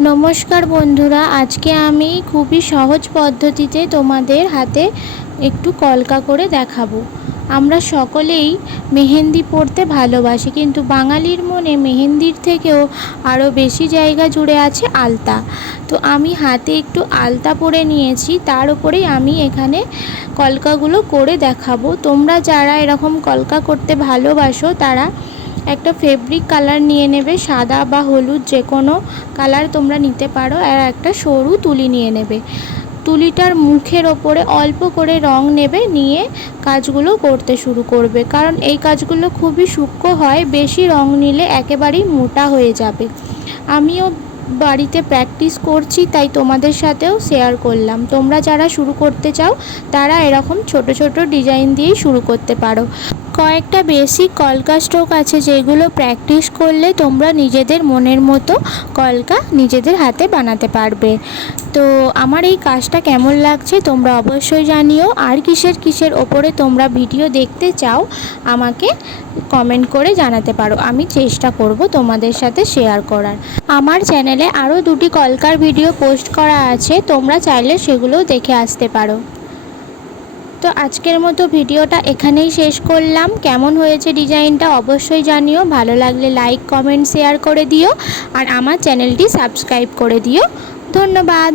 নমস্কার বন্ধুরা, আজকে আমি খুবই সহজ পদ্ধতিতে তোমাদের হাতে একটু কলকা করে দেখাবো। আমরা সকলেই মেহেন্দি পরতে ভালোবাসি, কিন্তু বাঙালির মনে মেহেন্দির থেকেও আরও বেশি জায়গা জুড়ে আছে আলতা। তো আমি হাতে একটু আলতা পরে নিয়েছি, তার উপরেই আমি এখানে কলকাগুলো করে দেখাবো। তোমরা যারা এরকম কলকা করতে ভালোবাসো তারা একটা ফেব্রিক কালার নিয়ে নেবে, সাদা বা হলুদ যে কোনো কালার তোমরা নিতে পারো। আর একটা সরু তুলি নিয়ে নেবে, তুলিটার মুখের ওপরে অল্প করে রং নেবে, নিয়ে কাজগুলো করতে শুরু করবে। কারণ এই কাজগুলো খুবই সূক্ষ্ম হয়, বেশি রং নিলে একেবারেই মোটা হয়ে যাবে। আমিও বাড়িতে প্র্যাকটিস করছি, তাই তোমাদের সাথেও শেয়ার করলাম। তোমরা যারা শুরু করতে চাও তারা এরকম ছোট ছোট ডিজাইন দিয়েই শুরু করতে পারো। কয়েকটা বেসিক কলকা স্ট্রোক আছে যেগুলো প্র্যাকটিস করলে তোমরা নিজেদের মনের মতো কলকা নিজেদের হাতে বানাতে পারবে। তো আমার এই কাজটা কেমন লাগছে তোমরা অবশ্যই জানিও। আর কিসের ওপরে তোমরা ভিডিও দেখতে চাও আমাকে কমেন্ট করে জানাতে পারো, আমি চেষ্টা করব তোমাদের সাথে শেয়ার করার। আমার চ্যানেলে আরও দুটি কলকার ভিডিও পোস্ট করা আছে, তোমরা চাইলে সেগুলোও দেখে আসতে পারো। তো আজকের মতো ভিডিওটা এখানেই শেষ করলাম। কেমন হয়েছে ডিজাইনটা অবশ্যই জানিও, ভালো লাগলে লাইক কমেন্ট শেয়ার করে দিও, আর আমার চ্যানেলটি সাবস্ক্রাইব করে দিও। ধন্যবাদ।